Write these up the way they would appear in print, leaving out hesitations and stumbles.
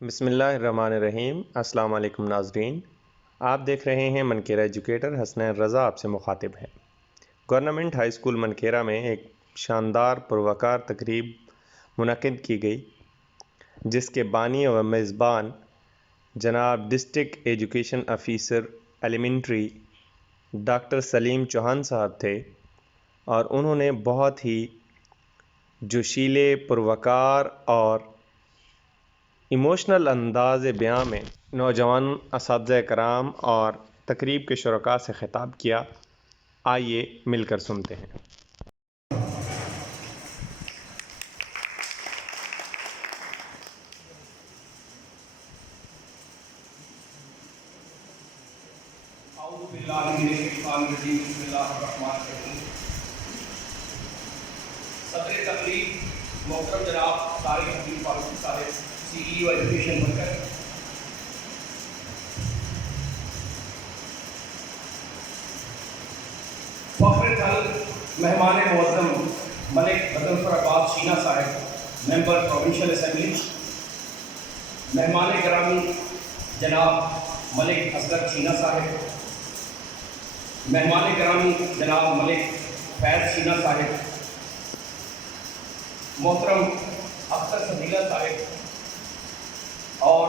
بسم اللہ الرحمن الرحیم۔ السلام علیکم ناظرین، آپ دیکھ رہے ہیں منکیرہ ایجوکیٹر۔ حسنین رضا آپ سے مخاطب ہیں۔ گورنمنٹ ہائی اسکول منکیرہ میں ایک شاندار پروقار تقریب منعقد کی گئی، جس کے بانی و میزبان جناب district education officer elementary doctor Salim Chauhan صاحب تھے، اور انہوں نے بہت ہی جوشیلے، پروقار اور ایموشنل انداز بیاں میں نوجوان اساتذہ کرام اور تقریب کے شرکاء سے خطاب کیا۔ آئیے مل کر سنتے ہیں۔ اعوذ باللہ من الشیطان الرجیم، بسم اللہ الرحمن الرحیم۔ صدر تقریب محترم جناب طارق حبیب فاروقی صاحب، سی ای او ایجوکیشن ورکر، فخر تل مہمان معظم ملک غضنفر عباس شینا صاحب، ممبر پروونشل اسمبلی، مہمان گرامی جناب ملک اصغر شینا صاحب، مہمان گرامی جناب ملک فیض شینا صاحب، محترم اختر فضیلہ صاحب، اور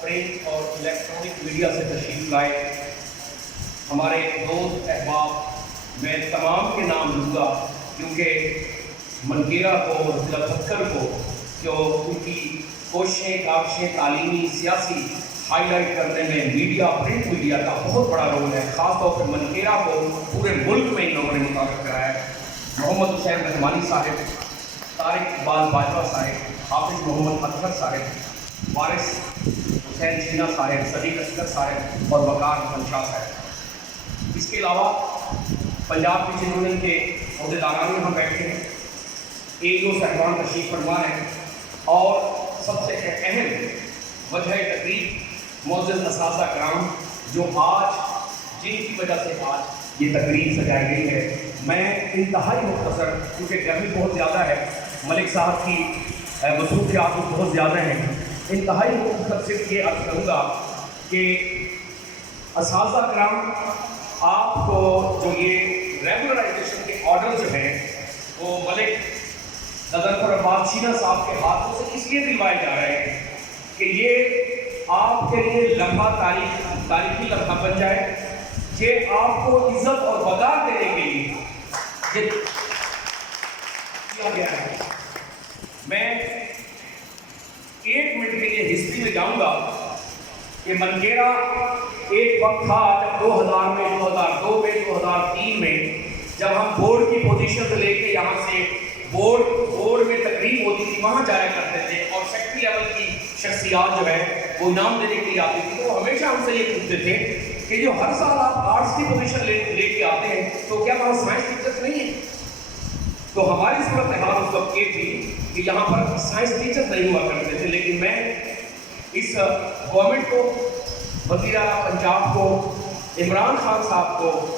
پرنٹ اور الیکٹرانک میڈیا سے تشریف لائے ہمارے دوست احباب، میں تمام کے نام لوں گا کیونکہ منکیرہ کو، ضلع بھکر کو، جو ان کی کوششیں کاوشیں تعلیمی سیاسی ہائی لائٹ کرنے میں میڈیا، پرنٹ میڈیا کا بہت بڑا رول ہے، خاص طور پر منکیرہ کو پورے ملک میں ان لوگوں نے متعارف کرایا ہے۔ محمد حسین رحمانی صاحب، طارق اقبال باجوہ صاحب، حافظ محمد اطہر صاحب، وارث حسین شینا صاحب، صدیق اصغر صاحب اور وقار حسن شاہ صاحب۔ اس کے علاوہ پنجاب ٹیچر یونین کے عہدیداران یہاں بیٹھے ہیں، اے ای او صاحبان تشریف فرما ہیں، اور سب سے اہم وجہ تقریب معزز اساتذہ کرام جو آج جن کی وجہ سے آج یہ تقریب سجائی گئی ہے، میں انتہائی مختصر، کیونکہ گرمی بہت زیادہ ہے، ملک صاحب کی مصروفیات بہت زیادہ ہیں، انتہائی مختصر صرف یہ عرض کروں گا کہ اساتذہ کرام، آپ کو جو یہ ریگولرائزیشن کے آرڈر جو ہیں وہ ملک غضنفر عباس شینا صاحب کے ہاتھوں سے اس لیے دلوائے جا رہے ہیں کہ یہ آپ کے لیے لمحہ تاریخی لمحہ بن جائے، یہ آپ کو عزت اور وقار دینے کے لیے یہ کیا گیا ہے۔ میں ایک منٹ کے لیے ہسٹری میں جاؤں گا کہ منکیرہ ایک وقت تھا جب 2000 میں، 2002 میں، 2003 میں، جب ہم بورڈ کی پوزیشن سے لے کے یہاں سے بورڈ میں تقریب ہوتی تھی، وہاں جایا کرتے تھے، اور سیکٹری لیول کی شخصیات جو ہے وہ انعام دینے کے لیے آتی تھی، تو وہ ہمیشہ ہم سے یہ پوچھتے تھے کہ جو ہر سال آپ آرٹس کی پوزیشن لے کے آتے ہیں تو کیا وہاں سائنس ٹیچرز نہیں ہیں؟ تو ہماری صورتحال اس وقت یہ تھی کہ یہاں پر سائنس ٹیچر نہیں ہوا کرتے تھے، لیکن میں اس گورنمنٹ کو، وزیر اعلیٰ پنجاب کو، عمران خان صاحب کو،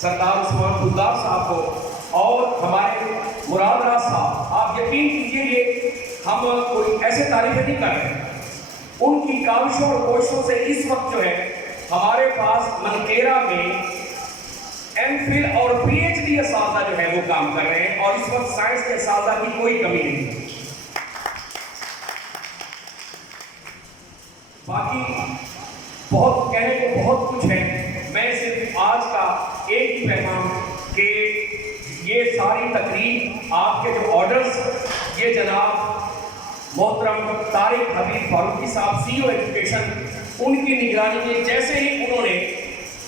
سردار عثمان بزدار صاحب کو، اور ہمارے مراد راز صاحب، آپ یقین کیجئے یہ ہم کوئی ایسے تعریفیں نہیں کر رہے ہیں، ان کی کاوشوں اور کوششوں سے اس وقت جو ہے ہمارے پاس منکیرہ میں ایم فل اور پی ایچ ڈی اساتذہ جو ہے وہ کام کر رہے ہیں، اور اس وقت سائنس کے اساتذہ کی کوئی کمی نہیں ہے۔ باقی بہت کہنے کو بہت کچھ ہے، میں صرف آج کا ایک ہی پیغام کہ یہ ساری تقریب آپ کے جو آرڈرز، یہ جناب محترم طارق حبیب فاروقی صاحب، سی او ایجوکیشن، ان کی نگرانی میں جیسے ہی انہوں نے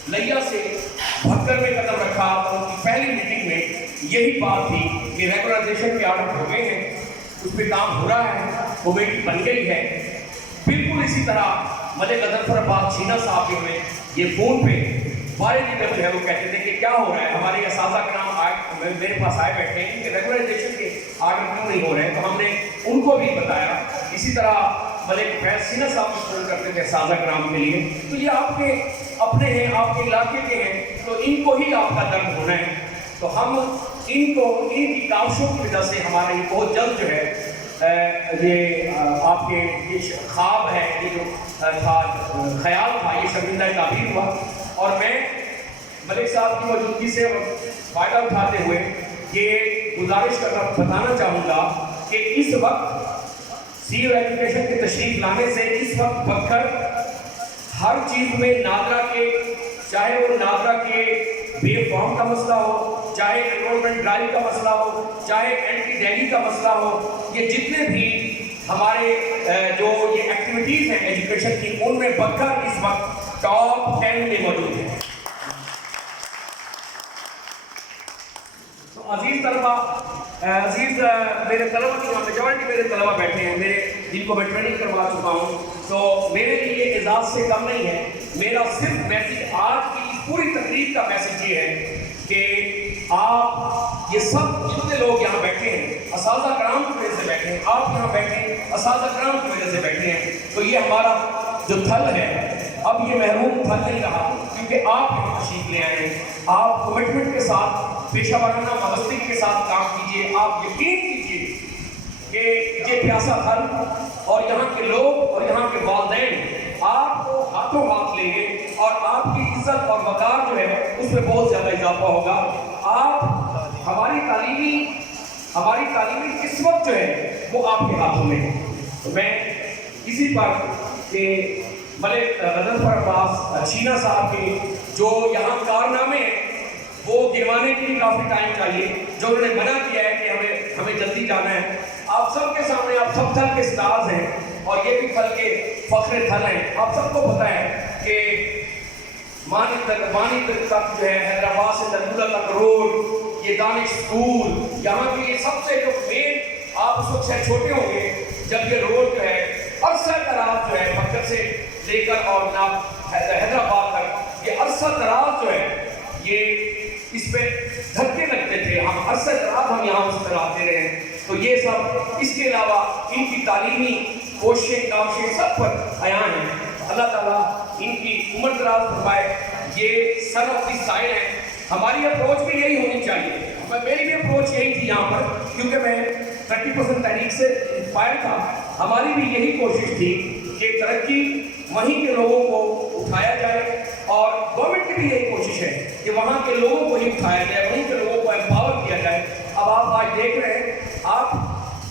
لیا سے بھکر میں قدم رکھا تو ان کی پہلی میٹنگ میں یہی بات تھی کہ ریگولرائزیشن کے آرڈر ہو گئے ہیں، اس پہ کام ہو رہا ہے، کمیٹی بن گئی ہے۔ بالکل اسی طرح ملک غضنفر عباس شینا صاحب جو ہیں یہ فون پہ بارے دیگر جو ہے وہ کہتے تھے کہ کیا ہو رہا ہے، ہمارے اساتذہ کرام آئے میرے پاس آئے بیٹھے ہیں کہ ریگولرائزیشن کے آرڈر کیوں نہیں ہو رہے ہیں، تو ہم نے ان کو بھی بتایا۔ اسی طرح ملک فیض شینا صاحب کو فون کرتے تھے اساتذہ کرام کے لیے، تو یہ آپ کے اپنے ہیں، آپ کے علاقے کے ہیں، تو ان کو ہی آپ کا درد ہونا ہے، تو ہم ان کی کاوشوں کی وجہ سے ہمارے بہت جلد جو ہے یہ آپ کے یہ خواب ہے، یہ جو تھا خیال تھا، یہ شرمندہ تعبیر ہوا. اور میں ملک صاحب کی موجودگی سے فائدہ اٹھاتے ہوئے یہ گزارش کرنا بتانا چاہوں گا کہ اس وقت سی ایجوکیشن کی تشریف لانے سے اس وقت بکر ہر چیز میں نادرا کے، چاہے وہ نادرا کے بے فارم کا مسئلہ ہو، چاہے انرولمنٹ ڈرائیو کا مسئلہ ہو، چاہے اینٹی ڈیلی کا مسئلہ ہو، یہ جتنے بھی ہمارے جو یہ ایکٹیویٹیز ہیں ایجوکیشن کی، ان میں بکر اس وقت ٹاپ 10 میں موجود ہے. عزیز طلبہ، عزیز میرے طلبہ کی میجورٹی میرے طلبہ بیٹھے ہیں، میرے جن کو میں ٹریننگ کروا چکا ہوں، تو میرے لیے یہ اعزاز سے کم نہیں ہے. میرا صرف میسیج آج کی پوری تقریب کا میسیج یہ ہے کہ آپ یہ سب جتنے لوگ یہاں بیٹھے ہیں اساتذہ کرام کی وجہ سے بیٹھے ہیں، آپ یہاں بیٹھے ہیں اساتذہ کرام کی وجہ سے بیٹھے ہیں، تو یہ ہمارا جو تھل ہے اب یہ محروم تھل نہیں رہا، کیونکہ آپ یہاں تشریف لے آئے ہیں. آپ کمٹمنٹ کے ساتھ، پیشہ ورانہ وابستگی کے ساتھ کام کیجیے. آپ یقین کیجیے کہ یہ پیاسا تھل اور یہاں کے لوگ اور یہاں کے والدین آپ کو ہاتھوں ہاتھ لیں گے، اور آپ کی عزت اور وقار جو ہے اس میں بہت زیادہ اضافہ ہوگا. آپ ہماری تعلیمی قسمت جو ہے وہ آپ کے ہاتھوں میں ہے. تو میں اسی پر کہ ملک غضنفر عباس شینا صاحب کے جو یہاں کارنامے ہیں وہ گنوانے کے لیے کافی ٹائم چاہیے، جو انہوں نے منع کیا ہے کہ ہمیں جلدی جانا ہے. آپ سب کے سامنے آپ سب تھل کے سٹارز ہیں، اور یہ بھی تھل کے فخر تھل ہیں. آپ سب کو پتہ ہے کہ مانی تک جو ہے حیدرآباد سے تلگولہ تک روڈ، یہ دانش اسکول، یہاں کی یہ سب سے جو مین، آپ اس وقت شاید چھوٹے ہوں گے جب یہ روڈ جو ہے عرصہ دراز جو ہے بکر سے لے کر اور حیدرآباد تک، یہ عرصہ دراز جو ہے یہ اس پہ دھکے لگتے تھے. ہم عرصہ دراز ہم یہاں اس طرح آتے رہے ہیں. تو یہ سب اس کے علاوہ ان کی تعلیمی کوششیں کاوشیں سب پر عیان ہیں. اللہ تعالیٰ ان کی عمر دراز فرمائے. یہ سن آف دی سائن ہے. ہماری اپروچ بھی یہی ہونی چاہیے. میری بھی اپروچ یہی تھی یہاں پر، کیونکہ میں 30% تحریک سے انسپائر تھا. ہماری بھی یہی کوشش تھی کہ ترقی وہیں کے لوگوں کو اٹھایا جائے، اور گورنمنٹ کی بھی یہی کوشش ہے کہ وہاں کے لوگوں کو ہی اٹھایا جائے، وہیں کے لوگوں کو امپاور کیا جائے. اب آپ آج دیکھ رہے ہیں، آپ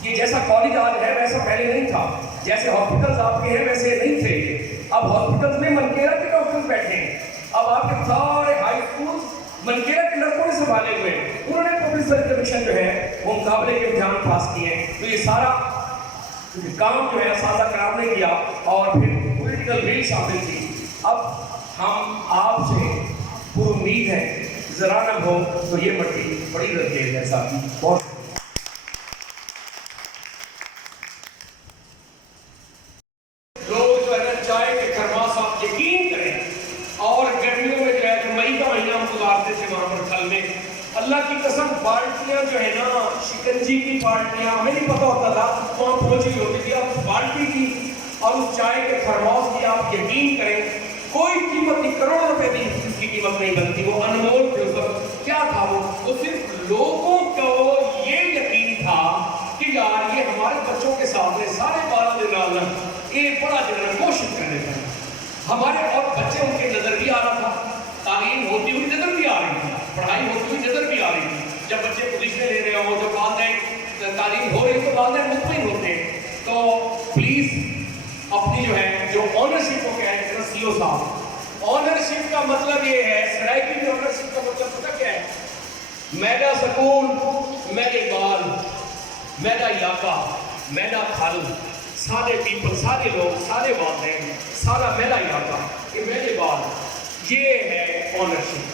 یہ جیسا کالج آج ہے ویسا پہلے نہیں تھا، جیسے ہاسپٹلز آپ کے ہیں ویسے نہیں تھے. اب ہاسپٹلز میں منکیرا کے ڈاکٹرز بیٹھے ہیں. اب آپ کے سارے ہائی اسکول منکیرا کے لڑکوں نے سنبھالے ہوئے ہیں. انہوں نے پبلک سروس کمیشن جو ہے وہ مقابلے کے امتحان پاس کیے ہیں. تو یہ سارا کام جو ہے اساتذہ کرام نے کیا، اور پھر پولیٹیکل ول شامل کی. اب ہم آپ سے پر امید ہے، ذرا نہ ہو تو یہ مٹی بڑی رکھے ہے ساتھی. بہت لوگ جو ہے نا چائے کے خرماس آپ یقین کریں، اور گرمیوں میں جو ہے مئی کا مہینہ ہم گزارتے تھے وہاں پر کل میں، اللہ کی قسم بالٹیاں جو ہے نا شکنجی کی بالٹیاں، ہمیں نہیں پتا ہوتا تھا وہاں پہنچی ہوتی تھی. اب بالٹی کی اور اس چائے کے خرماس کی آپ یقین کریں کوئی قیمت نہیں، کروڑوں روپے بھی اس کی قیمت نہیں بنتی. وہ انمول تھے. اس وقت کیا تھا وہ صرف لوگوں کو یہ یقین تھا کہ یار یہ ہمارے بچوں کے سامنے سارے 12 دن آنا ایک بڑا جو کوشش کرنے کا ہمارے، اور بچے ان کے نظر بھی آ رہا تھا، تعلیم ہوتی ہوئی نظر بھی آ رہی تھی، پڑھائی ہوتی ہوئی نظر بھی آ رہی تھی. جب بچے پوزیشنیں لے رہے ہوں، جب والدین تعلیم ہو رہی تو والدین مطمئن ہوتے ہیں. تو پلیز اپنی جو ہے جو آنرشپ کو کہہ رہے ہیں سی او صاحب، آنرشپ کا مطلب یہ ہے، سرائکی کی آنرشپ کا مطلب پتہ کیا ہے؟ میرا سکول، میرے بال، میرا علاقہ، میرا تھل، سارے پیپل، سارے لوگ، سارے والدین، سارا میرا علاقہ، یہ میرے بال، یہ ہے آنرشپ.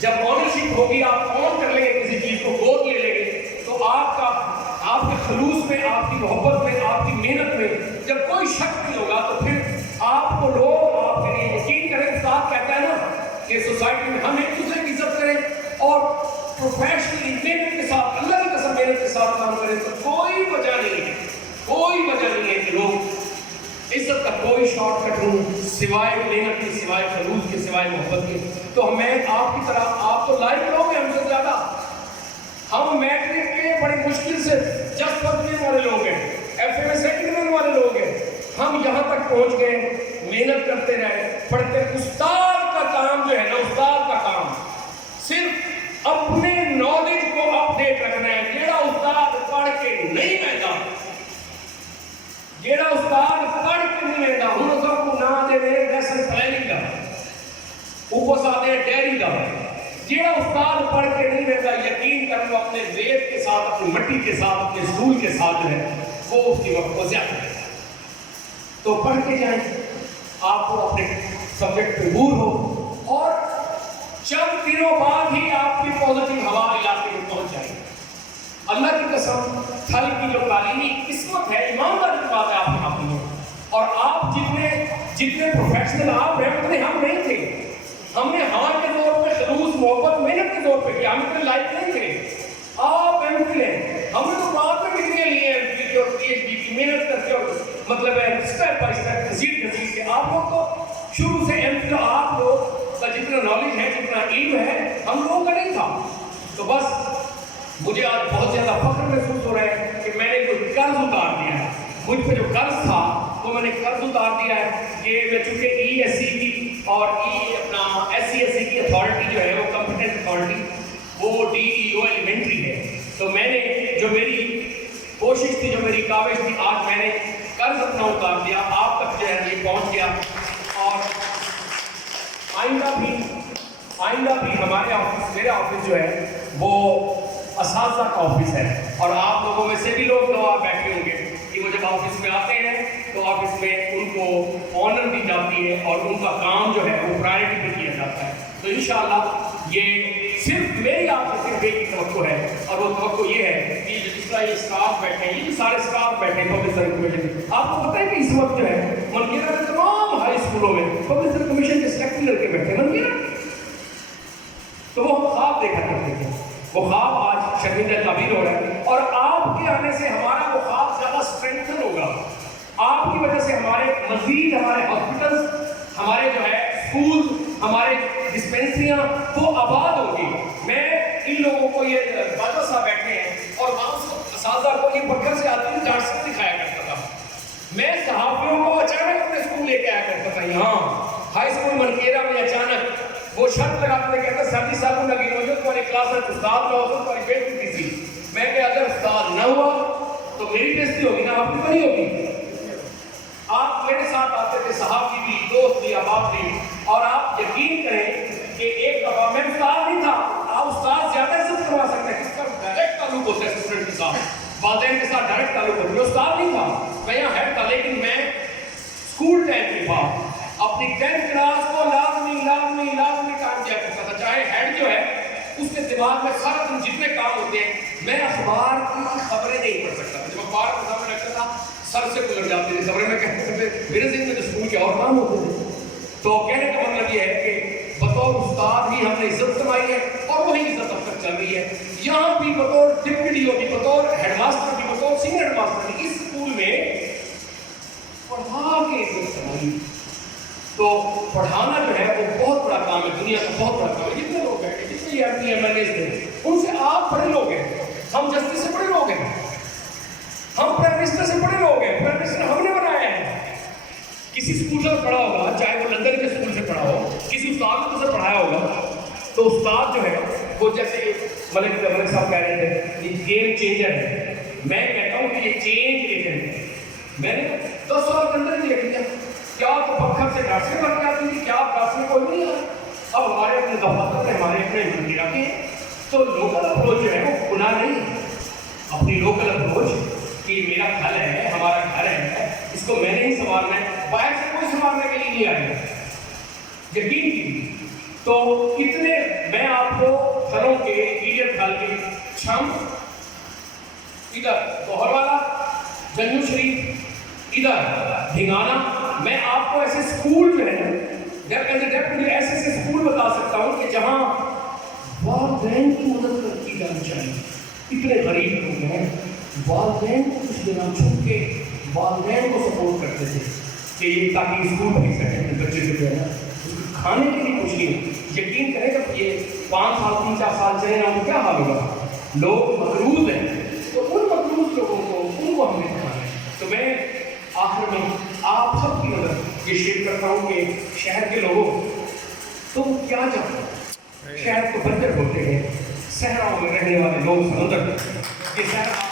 جب آنرشپ ہوگی، آپ آن کر لیں گے کسی چیز کو، گود لے لیں گے، تو آپ کے خلوص میں، آپ کی محبت میں، آپ کی محنت میں جب کوئی شک نہیں ہوگا تو پھر آپ کو لوگ آپ کے لیے یقین کریں. استاد کہتا ہے نا کہ سوسائٹی میں ہم ایک دوسرے کی عزت کریں اور پروفیشنلی محنت کے ساتھ، اللہ کی قسم محنت کے ساتھ کام کریں، تو کوئی وجہ نہیں ہے کہ لوگ عزت کا کوئی شارٹ کٹ ہوں سوائے محنت کی، سوائے خلوص کے، سوائے محبت کے. تو میں آپ کی طرح، آپ تو لائق لوگ ہیں ہم سے زیادہ. ہم میٹرک کے بڑی مشکل سے جس پڑھنے والے لوگ پہنچ گئے, محنت کرتے رہے, پڑھتے. استاد کا کام جو ہے نا, استاد کا کام صرف اپنے نالج کو اپڈیٹ رکھنا ہے. جیڑا استاد پڑھ کے نہیں رہتا, جیڑا استاد پڑھ کے نہیں رہتا, ہوں سب کو نہ دے دے لیسن پلاننگ کا, اوپر ساتھ ڈیری کا. جیڑا استاد پڑھ کے نہیں رہتا, یقین کر لو اپنے ریت کے ساتھ, اپنی مٹی کے ساتھ, اپنے اسکول کے ساتھ جو ہے وہ اس کی وقت کو زیادہ ہے. تو پڑھ کے جائیں, آپ کو اپنے سبجیکٹ پہ عبور ہو, اور چند دنوں بعد ہی آپ کی پازیٹیو ہوا علاقے میں پہنچ جائے. اللہ کی قسم, تھل کی جو تعلیمی قسمت ہے, ایمانداری کی بات ہے, آپ کے ہاتھ میں. اور آپ جتنے پروفیشنل آپ ہیں اتنے ہم نہیں تھے. ہم نے ہاں کے طور پہ خلوص محبت محنت کے طور پہ کیا, ہم اتنے لائق نہیں تھے. آپ ایم فل ہیں, ہم نے تو بعد میں ڈگریاں لی ہیں, ایم فل کی اور پی ایچ ڈی کی محنت کر کے, اور مطلب ہے اسٹیپ بائی اسٹیپ گھسیٹ گھسیٹ کے. آپ لوگ تو شروع سے ایم فل, آپ لوگ کا جتنا نالج ہے, جتنا علم ہے, ہم لوگوں کا نہیں تھا. تو بس مجھے آج بہت زیادہ فخر محسوس ہو رہا ہے کہ میں نے کوئی قرض اتار دیا ہے. مجھ پہ جو قرض تھا وہ میں نے قرض اتار دیا ہے کہ میں چونکہ ای ایس سی کی اور اپنا ایس سی ایس سی کی اتھارٹی جو ہے وہ کمپیٹنٹ اتھارٹی, وہ ڈی ای او ایلیمنٹری ہے. تو میں نے جو میری کوشش تھی, جو میری کاوش تھی, آج میں نے قرض اپنا اتار دیا, آپ تک جو ہے یہ پہنچ گیا. اور آئندہ بھی ہمارے آفس, میرا آفس جو ہے وہ اساتذہ کا آفس ہے. اور آپ لوگوں میں سے بھی لوگ گواہ بیٹھے ہوں گے کہ وہ جب آفس میں آتے ہیں تو آفس میں ان کو آنر دی جاتی ہے, اور ان کا کام جو ہے وہ پرائرٹی پہ کیا جاتا ہے. تو انشاءاللہ یہ صرف میری آپ سے صرف ایک توقع ہے, اور وہ توقع یہ ہے کہ جس طرح یہ اسٹاف بیٹھے ہیں, یہ سارے اسٹاف بیٹھے ہیں پبلک سروس کمیشن. آپ کو پتہ ہے کہ اس وقت جو ہے منکیرا کے تمام ہائی اسکولوں میں پبلک سروس کمیشن کے سلیکٹر لڑکے بیٹھے ہیں منکیرا. تو وہ ہم خواب دیکھا کرتے تھے, وہ خواب آج شرمندہ تعبیر ہو رہا ہے. اور آپ کے آنے سے ہمارا وہ خواب زیادہ اسٹرینتھن ہوگا. آپ کی وجہ سے ہمارے مزید ہمارے ہاسپٹلس, ہمارے جو ہے اسکول, ہمارے ڈسپینسریاں وہ آباد ہوگی. میں ان لوگوں کو, یہ باجوہ صاحب بیٹھے ہیں, اور وہاں سے اساتذہ کو یہ بکر سے آتی ہے ڈانٹ سے دکھایا کرتا تھا. میں صحافیوں کو اچانک اپنے اسکول لے کے آیا کرتا تھا یہاں ہائی اسکول منکیرا میں. اچانک وہ شرط لگاتے تھے, کہتے سردی صاحب کو لگی ہوئی تمہاری کلاس میں استاد نہ ہو تو تمہاری بےعزتی تھی. میں کہ اگر استاد نہ ہوا تو میری بےعزتی ہوگی نا, آپ کی تو نہیں ہوگی. آپ میرے ساتھ آتے تھے, صحافی بھی, دوست بھی, احباب بھی, اور آپ یقین کریں کہ ایک دفعہ میں استاد نہیں تھا. آپ استاد زیادہ عزت کروا سکتے ہیں, کس کا ڈائریکٹ تعلق ہوتا ہے اسٹوڈنٹ کے ساتھ, والدین کے ساتھ ڈائریکٹ تعلق ہوتا ہے. استاد نہیں تھا, میں یہاں ہیڈ تھا, لیکن میں اسکول ٹائم کے بعد اپنی 10th کلاس کو لازمی کام کیا کرتا تھا. چاہے ہیڈ جو ہے اس کے دماغ میں سارا دن جتنے کام ہوتے ہیں, میں اخبار کی خبریں نہیں پڑھ سکتا. جب اخبار کا سامنے رکھتا تھا سر سے گزر جاتی تھی خبریں. میں کہتے تھے میرے ذہن میں تو اسکول کے اور کام ہوتے تھے. تو کہنے کا مطلب یہ ہے کہ بطور استاد ہی ہم نے عزت کمائی ہے, اور وہی عزت اب تک چل رہی ہے. یہاں بھی بطور ڈپٹی ڈی او بھی, بطور ہیڈ ماسٹر بھی, بطور سینئر ہیڈ ماسٹر بھی, اس اسکول میں پڑھا کے عزت کمائی. تو پڑھانا جو ہے وہ بہت بڑا کام ہے, دنیا کا بہت بڑا کام ہے. جتنے لوگ بیٹھے, جتنے M P M L A تھے, ان سے آپ بڑے لوگ ہیں, ہم جسٹس سے بڑے لوگ ہیں, ہم پرائم منسٹر سے بڑے لوگ ہیں. پرائم منسٹر ہم نے بنایا ہے. کسی اسکول سے پڑھا ہوگا, چاہے وہ لندن کے اسکول سے پڑھا ہو, کسی استاد کو سے پڑھایا ہوگا, تو استاد جو ہے وہ جیسے ملک صاحب کہہ رہے تھے یہ گیم چینجر ہے. میں کہتا ہوں کہ یہ چینج ایجنٹ ہے. میں نے 10 سال کے اندر ہی دیکھ لیا, کیا تو پکھر سے ڈھانس میں بن جاتی تھی, کیا کلاس میں کوئی نہیں آیا. اب ہمارے اپنے دفاتر, ہمارے اپنے منکیرا کے, تو لوکل اپروچ جو ہے وہ گناہ نہیں ہے. اپنی لوکل اپروچ کہ میرا گھر ہے, ہمارا گھر ہے, اس کو میں نے ہی سنبھالنا ہے, باہر سے کوئی سنبھالنے کے لیے نہیں آئے. یقین کی تو اتنے میں آپ کو گھروں کے ایڈیٹ کھال کے چھم, ادھر گوہر والا, جنو شریف, ادھر ڈھنگانا, میں آپ کو ایسے اسکول جو ہے ایسے اسکول بتا سکتا ہوں کہ جہاں والدین کی مدد کی جانی چاہیے. اتنے غریب لوگ ہیں, والدین کو کچھ دینا چھپ کے والدین کو سپورٹ کرتے تھے کہ یہ تاکہ اسکول بھیج سکیں بچے جو ہے نا, کھانے کے لیے کچھ نہیں. یقین کریں جب یہ 5 سال 3-4 سال چلے نا تو کیا حال ہوگا. لوگ مقروض ہیں, تو ان مقروض لوگوں کو ان کو ہم نے کھانا ہے. تو میں آخر میں آپ سب کی نظر کرتا ہوں کہ شہر کے لوگوں تم کیا چاہتے ہو؟ شہر تو بنجر ہوتے ہیں، صحراؤں میں رہنے والے لوگ سمندر، یہ صحرا